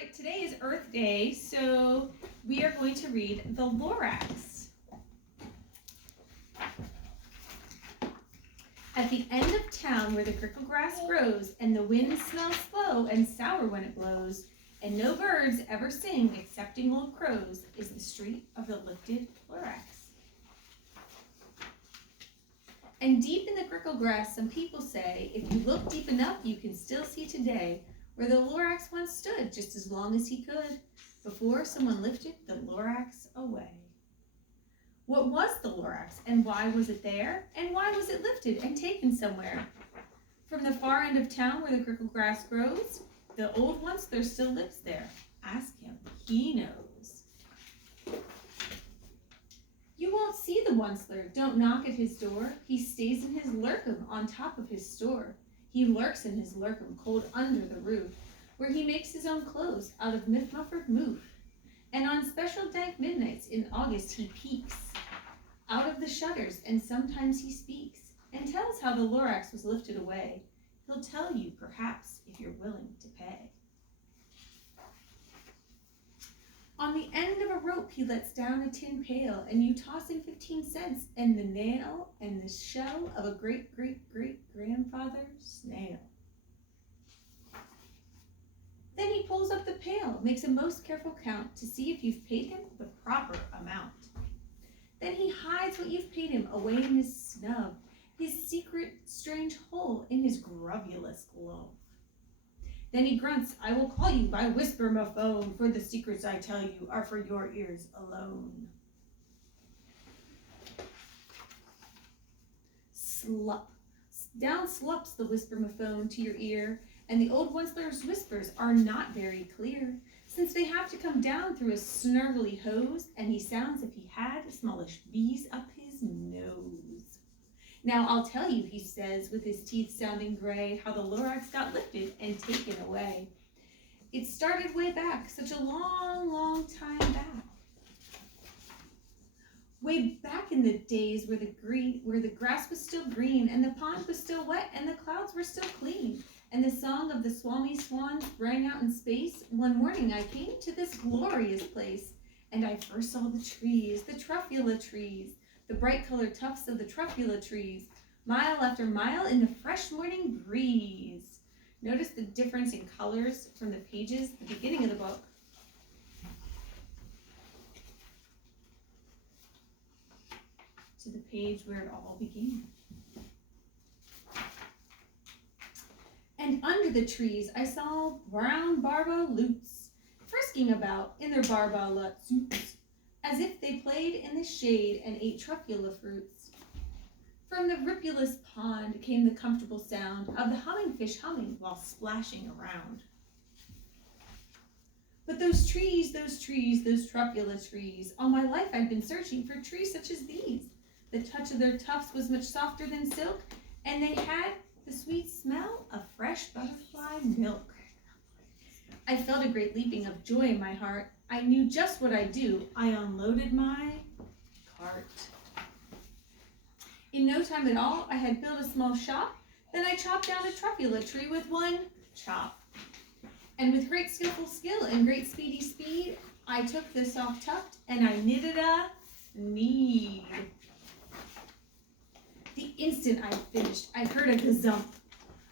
right, today is Earth Day, so we are going to read the Lorax. At the end of town where the crickle grass grows, and the wind smells slow and sour when it blows, and no birds ever sing excepting old crows, is the street of the lifted Lorax. And deep in the crickle grass, some people say, if you look deep enough, you can still see today where the Lorax once stood just as long as he could, before someone lifted the Lorax away. What was the Lorax, and why was it there, and why was it lifted and taken somewhere? From the far end of town where the crickle grass grows, the old once-there still lives there. Ask him, he knows. You won't see the once-there, don't knock at his door. He stays in his lurkum on top of his store. He lurks in his lurkum cold under the roof, where he makes his own clothes out of muffled moof. And on special dank midnights in August he peeks out of the shutters, and sometimes he speaks and tells how the Lorax was lifted away. He'll tell you, perhaps, if you're willing to pay. On the end of a rope he lets down a tin pail, and you toss in 15 cents and the nail and the shell of a great-great-great-grandfather snail. Then he pulls up the pail, makes a most careful count to see if you've paid him the proper amount. Then he hides what you've paid him away in his snub, his secret strange hole in his grovulous glove. Then he grunts, I will call you by whisper-mophone, for the secrets I tell you are for your ears alone. Down slops the whisper-mophone to your ear, and the old once-there's whispers are not very clear, since they have to come down through a snargly hose, and he sounds if he had smallish bees up his nose. Now I'll tell you, he says, with his teeth sounding gray, how the Lorax got lifted and taken away. It started way back, such a long, long time back. Way back in the days where the grass was still green, and the pond was still wet, and the clouds were still clean, and the song of the swami swans rang out in space. One morning I came to this glorious place, and I first saw the trees, the truffula trees, the bright-colored tufts of the truffula trees, mile after mile in the fresh morning breeze. Notice the difference in colors from the pages at the beginning of the book. To the page where it all began. And under the trees I saw brown barbaloots frisking about in their barbala suits, as if they played in the shade and ate truffula fruits. From the ripulous pond came the comfortable sound of the humming fish humming while splashing around. But those trees, those truffula trees, all my life I'd been searching for trees such as these. The touch of their tufts was much softer than silk, and they had the sweet smell of fresh butterfly milk. I felt a great leaping of joy in my heart. I knew just what I'd do. I unloaded my cart. In no time at all, I had built a small shop. Then I chopped down a truffula tree with one chop. And with great skillful skill and great speedy speed, I took the soft tuft and I knitted a need. The instant I finished, I heard a gazump.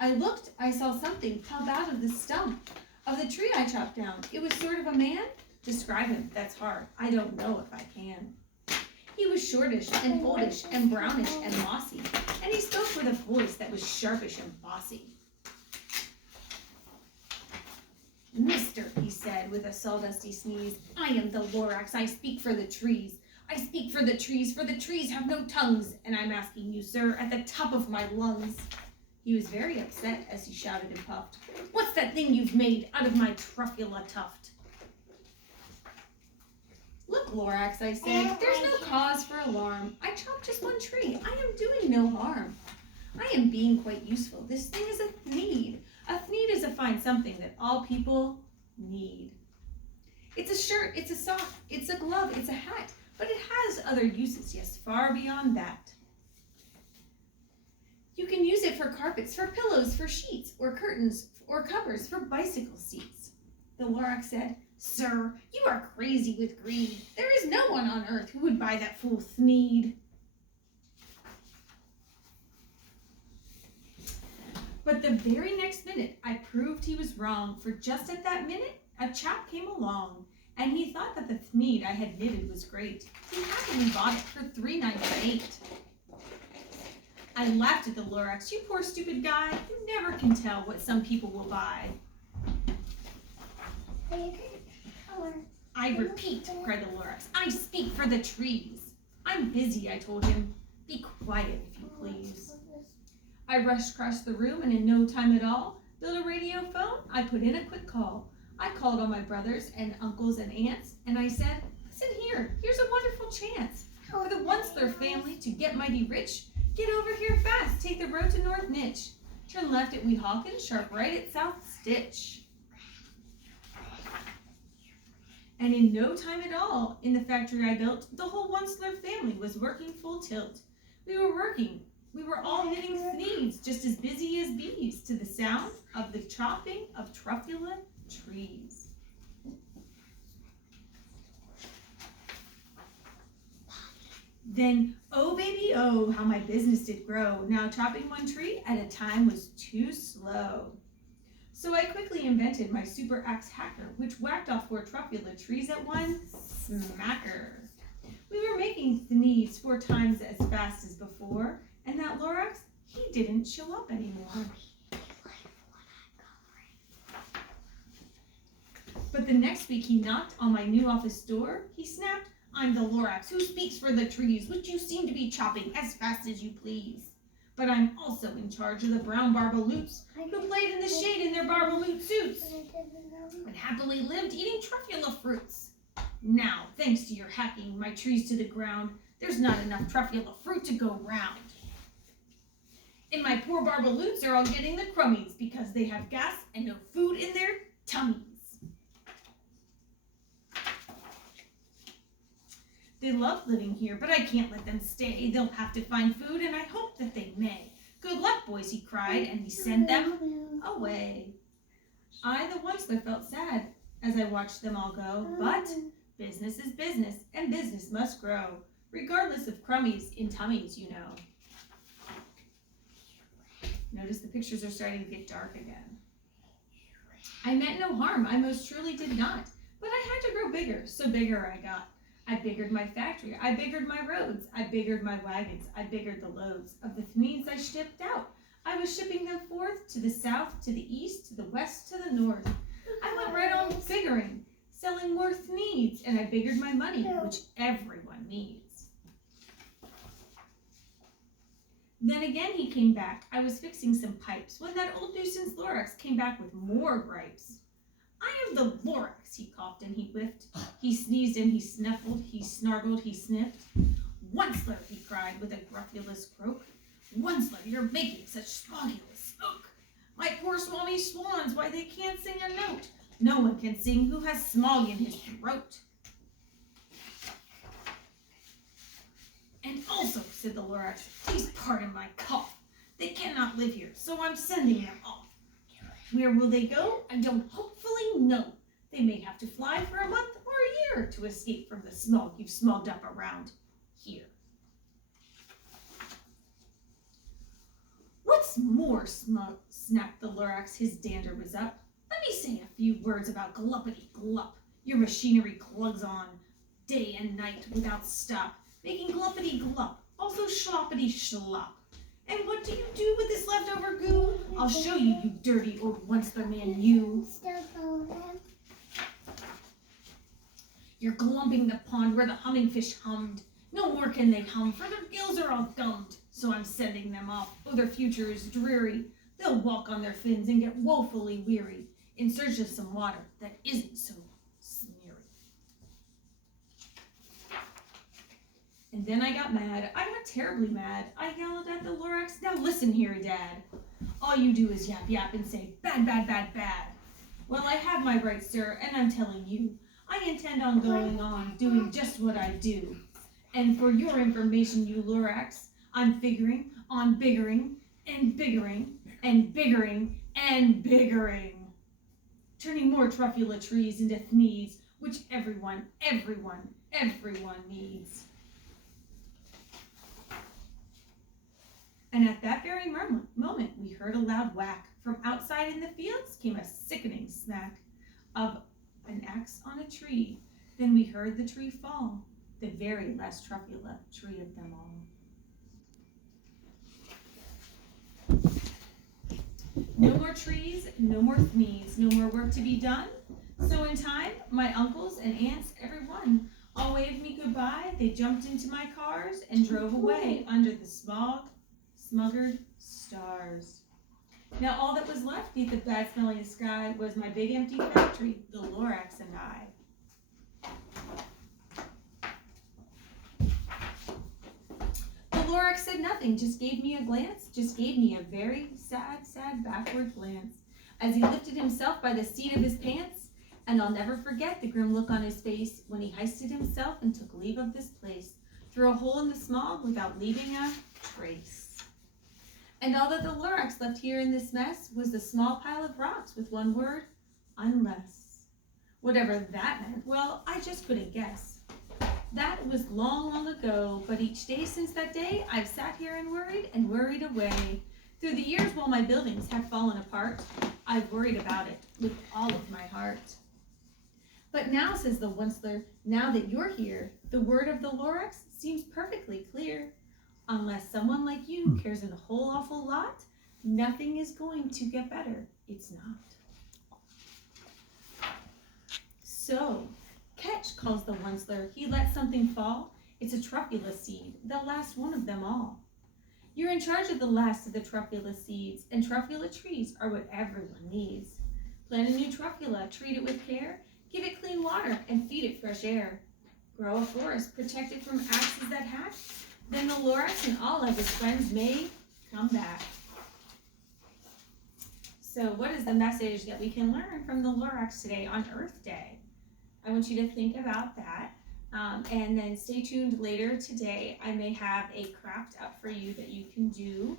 I looked, I saw something pop out of the stump of the tree I chopped down. It was sort of a man. Describe him, that's hard. I don't know if I can. He was shortish and oldish and brownish and mossy, and he spoke with a voice that was sharpish and bossy. Mister, he said with a sawdusty sneeze, I am the Lorax, I speak for the trees. I speak for the trees have no tongues, and I'm asking you, sir, at the top of my lungs. He was very upset as he shouted and puffed. What's that thing you've made out of my truffula tuft? Look, Lorax, I said, there's no cause for alarm. I chopped just one tree. I am doing no harm. I am being quite useful. This thing is a thneed. A thneed is a fine something that all people need. It's a shirt, it's a sock, it's a glove, it's a hat, but it has other uses, yes, far beyond that. You can use it for carpets, for pillows, for sheets, or curtains, or covers, for bicycle seats. The Lorax said, "Sir, you are crazy with greed. There is no one on earth who would buy that fool Thneed." But the very next minute, I proved he was wrong, for just at that minute, a chap came along, and he thought that the Thneed I had knitted was great. He happily bought it for $3.98. I laughed at the Lorax. "You poor stupid guy, you never can tell what some people will buy." "I repeat," cried the Lorax, "I speak for the trees." "I'm busy," I told him. "Be quiet, if you please." I rushed across the room, and in no time at all, built a radio phone. I put in a quick call. I called all my brothers and uncles and aunts, and I said, "Listen here, here's a wonderful chance for the Onceler family to get mighty rich. Get over here fast, take the road to North Nitch. Turn left at Weehawken, sharp right at South Stitch." And in no time at all, in the factory I built, the whole Onceler family was working full tilt. We were all knitting Thneeds, just as busy as bees, to the sound of the chopping of truffula trees. Then, oh baby, oh, how my business did grow. Now chopping one tree at a time was too slow. So I quickly invented my super axe hacker, which whacked off 4 truffula trees at one smacker. We were making Thneeds 4 times as fast as before, and that Lorax, he didn't show up anymore. But the next week he knocked on my new office door. He snapped, "I'm the Lorax who speaks for the trees, which you seem to be chopping as fast as you please. But I'm also in charge of the brown barbaloots, who played in the shade in their barbaloot suits, and happily lived eating truffula fruits. Now, thanks to your hacking my trees to the ground, there's not enough truffula fruit to go round. And my poor barbaloots are all getting the crummies because they have gas and no food in their tummies. They love living here, but I can't let them stay. They'll have to find food, and I hope that they may. Good luck, boys," he cried, and he sent them away. I, the Onceler, felt sad as I watched them all go, but business is business, and business must grow, regardless of crummies in tummies, you know. Notice the pictures are starting to get dark again. I meant no harm, I most truly did not, but I had to grow bigger, so bigger I got. I biggered my factory, I biggered my roads, I biggered my wagons, I biggered the loads of the Thneeds I shipped out. I was shipping them forth to the south, to the east, to the west, to the north. I went right on biggering, selling more Thneeds, and I biggered my money, which everyone needs. Then again he came back. I was fixing some pipes when that old nuisance Lorax came back with more gripes. "I am the Lorax," he coughed and he whiffed. He sneezed and he snuffled, he snargled, he sniffed. "Onceler," he cried with a gruffulous croak. "Onceler, you're making such smogulous smoke. My poor swami swans, why they can't sing a note. No one can sing who has smog in his throat." "And also," said the Lorax, "please pardon my cough. They cannot live here, so I'm sending them off. Where will they go? I don't hopefully know. They may have to fly for a month or a year to escape from the smog you've smogged up around here." "What's more," snapped the Lorax, his dander was up, "let me say a few words about gluppity-glup. Your machinery clugs on day and night without stop, making gluppity-glup, also schloppity-schlop. And what do you do with this leftover goo? I'll show you, you dirty old Onceler man, you. You're glumping the pond where the humming fish hummed. No more can they hum, for their gills are all gummed. So I'm sending them off. Oh, their future is dreary. They'll walk on their fins and get woefully weary in search of some water that isn't so smeary." And then I got mad. I got terribly mad. I yelled at the Lorax, "Now listen here, Dad. All you do is yap yap and say, bad, bad, bad, bad. Well, I have my rights, sir, and I'm telling you, I intend on going on doing just what I do. And for your information, you Lorax, I'm figuring on biggering and biggering and biggering and biggering." turning more truffula trees into thnees, which everyone needs. And at that very moment, we heard a loud whack. From outside in the fields came a sickening smack of an axe on a tree. Then we heard the tree fall, the very last truffula tree of them all. No more trees, no more thnees, no more work to be done. So in time, my uncles and aunts, everyone, all waved me goodbye. They jumped into my cars and drove away under the smuggered stars. Now all that was left beneath the bad smelling sky was my big empty factory, the Lorax and I. The Lorax said nothing, just gave me a glance, just gave me a very sad backward glance as he lifted himself by the seat of his pants, and I'll never forget the grim look on his face when he hoisted himself and took leave of this place through a hole in the smog without leaving a trace. And all that the Lorax left here in this mess was the small pile of rocks with one word, unless. Whatever that meant, well, I just couldn't guess. That was long ago, but each day since that day, I've sat here and worried away. Through the years while my buildings have fallen apart, I've worried about it with all of my heart. But now, says the Onceler, now that you're here, the word of the Lorax seems perfectly clear. Unless someone like you cares a whole awful lot, nothing is going to get better. It's not. So, catch, calls the Onceler. He lets something fall. It's a truffula seed, the last one of them all. You're in charge of the last of the truffula seeds, and truffula trees are what everyone needs. Plant a new truffula, treat it with care, give it clean water, and feed it fresh air. Grow a forest, protect it from axes that hack, then the Lorax and all of his friends may come back. So what is the message that we can learn from the Lorax today on Earth Day? I want you to think about that. And then stay tuned later today. I may have a craft up for you that you can do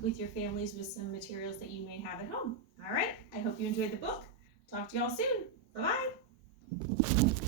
with your families with some materials that you may have at home. All right, I hope you enjoyed the book. Talk to y'all soon. Bye-bye.